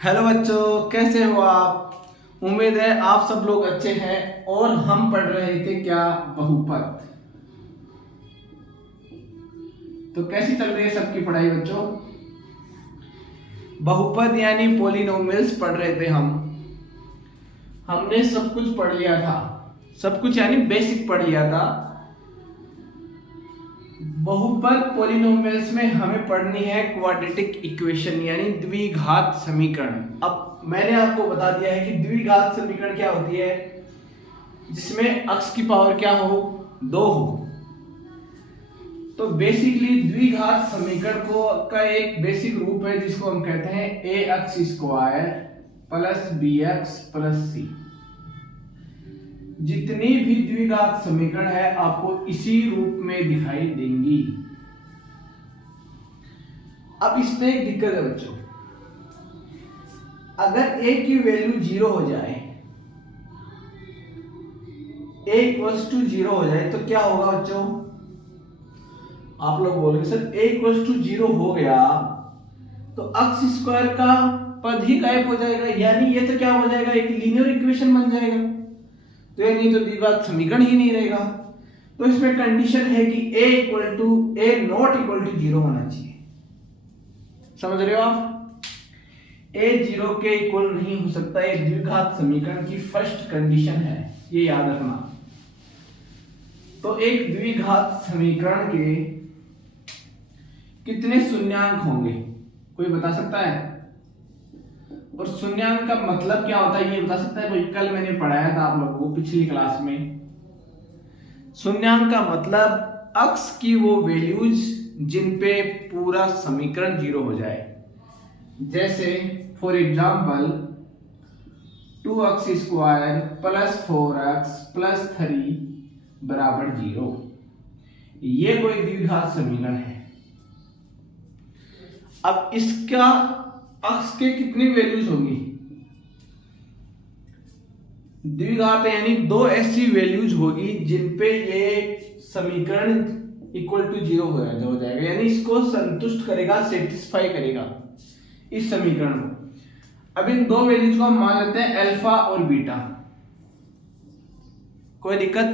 Hello बच्चों, कैसे हो आप। उम्मीद है आप सब लोग अच्छे हैं। और हम पढ़ रहे थे क्या, बहुपद। तो कैसी चल रही है सबकी पढ़ाई बच्चों। बहुपद यानी पॉलिनोमियल्स पढ़ रहे थे हम। हमने सब कुछ पढ़ लिया था, सब कुछ यानी बेसिक पढ़ लिया था। बहुपद पॉलिनोमियल्स में हमें पढ़नी है क्वाड्रेटिक इक्वेशन यानी द्विघात समीकरण। अब मैंने आपको बता दिया है कि द्विघात समीकरण क्या होती है, जिसमें अक्ष की पावर क्या हो, 2 हो। तो बेसिकली द्विघात समीकरण को का एक बेसिक रूप है जिसको हम कहते हैं A X square plus B x plus C. जितनी भी द्विघात समीकरण है आपको इसी रूप में दिखाई देंगी। अब इसमें एक दिक्कत है बच्चों, अगर a की वैल्यू 0 हो जाए, a इक्वल्स टू 0 हो जाए तो क्या होगा बच्चों। आप लोग बोलोगे सर a इक्वल्स टू 0 हो गया तो अक्स स्क्वायर का पद ही गायब हो जाएगा, यानी ये तो क्या हो जाएगा, एक लीनियर इक्वेशन बन जाएगा। तो यानी तो द्विघात समीकरण ही नहीं रहेगा। तो इसमें कंडीशन है कि a equal to a not equal to 0 होना चाहिए। समझ रहे हो आप, a 0 के इक्वल नहीं हो सकता। एक द्विघात समीकरण की फर्स्ट कंडीशन है, ये याद रखना। तो एक द्विघात समीकरण के कितने शून्यांक होंगे, कोई बता सकता है। और शून्यांक का मतलब क्या होता है ये बता सकता है कोई। कल मैंने पढ़ाया था आप लोगों को पिछली क्लास में। शून्यांक का मतलब अक्स की वो वैल्यूज जिन पे पूरा समीकरण 0 हो जाए। जैसे for example 2x square plus 4x plus 3 बराबर 0, ये कोई द्विघात समीकरण है। अब इसका अक्स के कितनी वैल्यूज होंगी, द्विघात यानी 2 ऐसी वैल्यूज होगी जिन पे ये समीकरण इक्वल टू 0 हो जाएगा, यानी इसको संतुष्ट करेगा, सेटिस्फाई करेगा इस समीकरण को। अब इन 2 वैल्यूज को हम मान लेते हैं अल्फा और बीटा। कोई दिक्कत।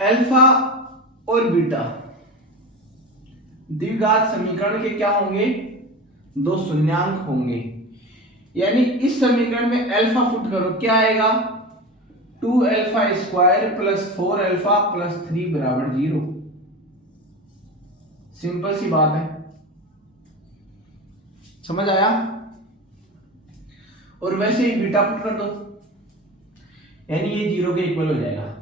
अल्फा और बीटा द्विघात समीकरण के क्या होंगे, 2 शून्यांक होंगे। यानी इस समीकरण में अल्फा पुट करो, क्या आएगा 2 alpha square plus 4 alpha plus 3 बराबर 0। सिंपल सी बात है, समझ आया। और वैसे ही बीटा पुट कर दो, यानी ये 0 के इक्वल हो जाएगा।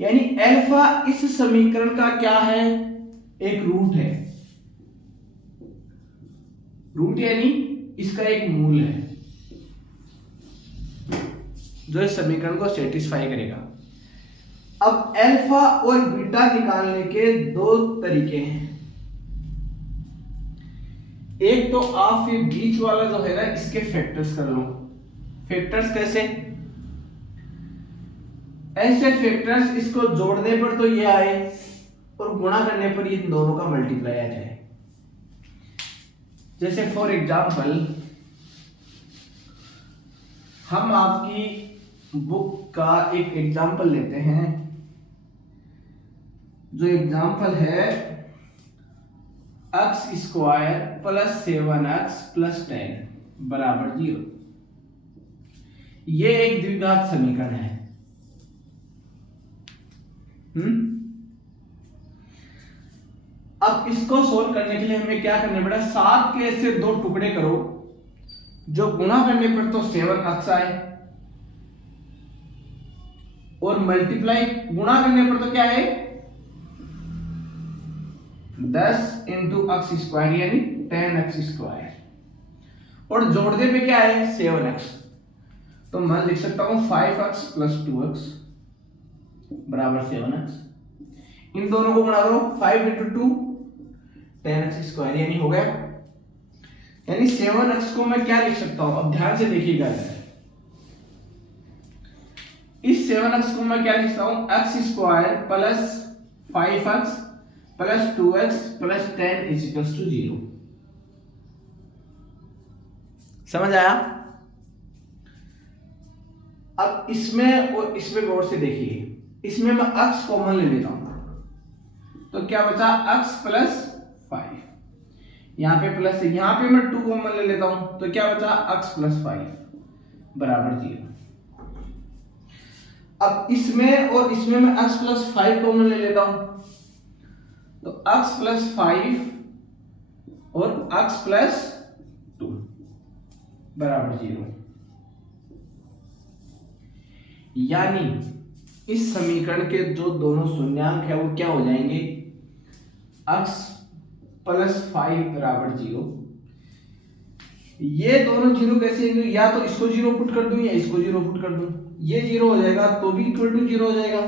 यानी अल्फा इस समीकरण का क्या है, एक रूट है। रूट यानी इसका एक मूल है जो इस समीकरण को सेटिस्फाई करेगा। अब अल्फा और बीटा निकालने के 2 तरीके हैं। एक तो आप ये बीच वाला जो है ना, इसके फैक्टर्स कर लो। फैक्टर्स कैसे, ऐसे फैक्टर्स इसको जोड़ने पर तो ये आए और गुणा करने पर इन दोनों का मल्टीप्लाई आ जाए। जैसे फॉर एग्जांपल हम आपकी बुक का एक एग्जांपल लेते हैं। जो एग्जांपल है x square plus 7x plus 10 बराबर 0। ये एक द्विघात समीकरण है। अब इसको सोल्व करने के लिए हमें क्या करना पड़ा, 7 के से 2 टुकड़े करो, जो गुणा करने पर तो 7x आए, और मल्टीप्लाई गुणा करने पर तो क्या है 10 इंटू एक्स स्क्वायर यानी 10x स्क्वायर, और जोड़ने पे क्या है 7x। तो मैं लिख सकता हूं 5x प्लस 2x बराबर 7x। इन दोनों को गुणा करो, 5 इंटू 2 10x स्क्वायर यानी हो गया। यानी 7x को मैं क्या लिख सकता हूं, अब ध्यान से देखिएगा। इस 7x को मैं क्या लिखता हूं, x square plus 5x plus 2x plus 10 is equal to 0। समझ आया? अब इसमें और इसमें गौर से देखिए, इसमें मैं x कॉमन ले लेता हूं तो क्या बचा x प्लस 5, यहां पे प्लस है, यहां पे मैं 2 कॉमन ले लेता हूं तो क्या बचा x प्लस 5 बराबर 0। अब इसमें और इसमें मैं x प्लस 5 कॉमन ले लेता हूं तो x प्लस 5 और x प्लस 2 बराबर 0। यानी इस समीकरण के जो दोनों शून्यांक है वो क्या हो जाएंगे, x प्लस 5 बराबर 0। ये दोनों जीरो कैसे होंगे, या तो इसको जीरो पुट कर दूं या इसको जीरो पुट कर दूं, ये जीरो हो जाएगा तो भी इक्वल टू जीरो हो जाएगा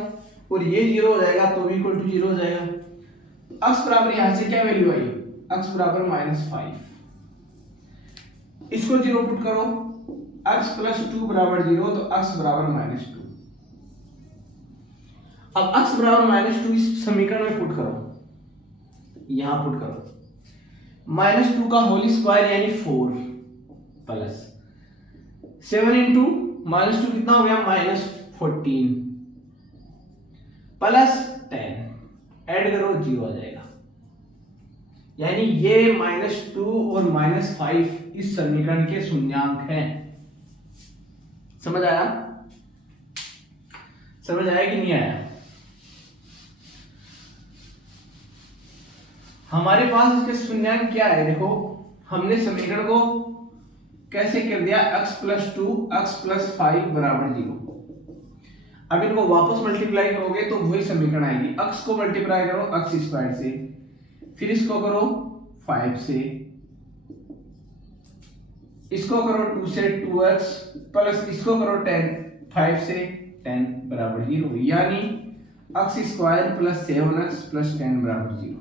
और ये जीरो हो जाएगा तो भी इक्वल टू जीरो हो जाएगा। x बराबर यहां से क्या वैल्यू आई, x बराबर -5, इसको जीरो पुट करो, x प्लस 2 बराबर 0 तो x बराबर -2। अब x बराबर -2 इस समीकरण में पुट करो, यहां पुट करो, -2 का होल स्क्वायर यानी 4 प्लस 7 इंटू -2 कितना हो गया -14 प्लस 10 ऐड करो 0 आ जाएगा। यानी ये -2 और -5 इस समीकरण के शून्यांक हैं। समझ आया? समझ आया कि नहीं आया? हमारे पास इसके शून्यांक क्या है, देखो हमने समीकरण को कैसे कर दिया, x प्लस 2 x प्लस 5 बराबर 0। अब इनको वापस मल्टीप्लाई करोगे तो वही समीकरण आएगी, x को मल्टीप्लाई करो x स्क्वायर से, फिर इसको करो 5 से, इसको करो 2 से 2x प्लस इसको करो 10 5 से 10 बराबर 0। यानी x square plus 7x plus 10 बराबर 0।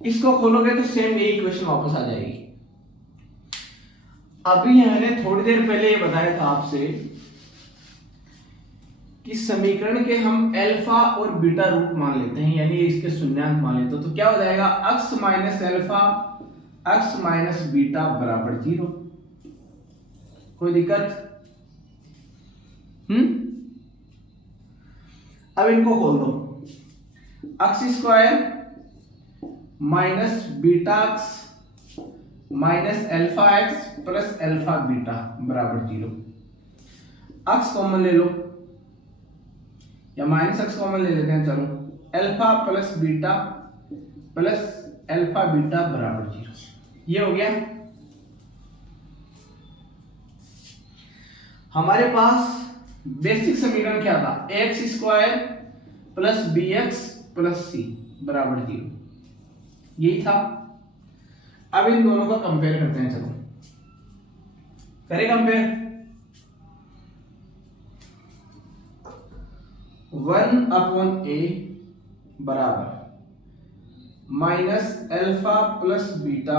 इसको खोलोगे तो सेम यही इक्वेशन वापस आ जाएगी। अभी मैंने थोड़ी देर पहले ये बताया था आपसे कि समीकरण के हम अल्फा और बीटा रूट मान लेते हैं, यानी इसके शून्यांक मान लेते हैं, तो क्या हो जाएगा x minus alpha x minus beta बराबर 0। कोई दिक्कत? अब इनको खोल दो, x square minus beta x minus alpha x plus alpha beta बराबर 0। x कॉमन ले लो या माइनस एक्स कॉमन ले लेते हैं, चलो, alpha plus beta plus alpha beta बराबर 0। ये हो गया। हमारे पास बेसिक समीकरण क्या था, x square plus B x plus c बराबर 0, यही था। अब इन दोनों का कंपेयर करते हैं, चलो करें कंपेयर। 1/a बराबर minus alpha plus beta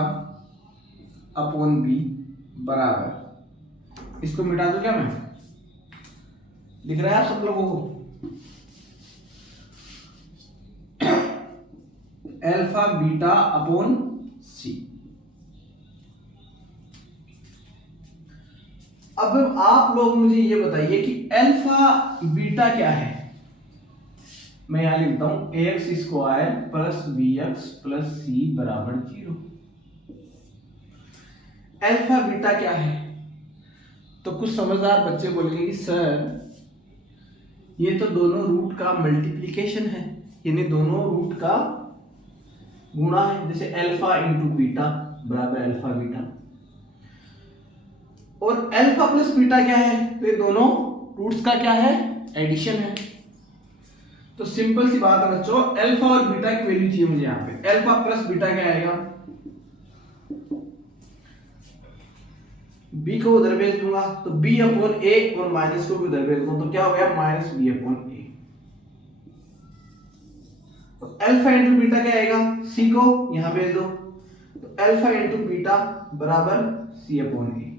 upon B बराबर, इसको मिटा दूं क्या मैं, दिख रहा है आप सब लोगों को, अल्फा बीटा अपॉन सी। अब आप लोग मुझे ये बताइए कि अल्फा बीटा क्या है। मैं यहां लिखता हूं x square plus B x plus c बराबर 0। अल्फा बीटा क्या है, तो कुछ समझदार बच्चे बोलेंगे कि सर ये तो दोनों रूट का मल्टीप्लिकेशन है, यानी दोनों रूट का गुणा है, जैसे अल्फा इंटू बीटा बराबर अल्फा बीटा। और अल्फा प्लस बीटा क्या है, तो ये दोनों रूट्स का क्या है, एडिशन है। तो सिंपल सी बात है बच्चों, अल्फा और बीटा की वैल्यू चाहिए मुझे यहाँ पे। अल्फा प्लस बीटा क्या आएगा, बी को उधर भेज दूंगा तो बी अपॉन ए और माइनस को भी उधर भेज दूंगा तो क्या हो गया माइनस बी अपॉन ए। अल्फा इंटू बीटा क्या आएगा, सी को यहां भेज दो तो अल्फा इंटू बीटा बराबर सी अपॉन ए।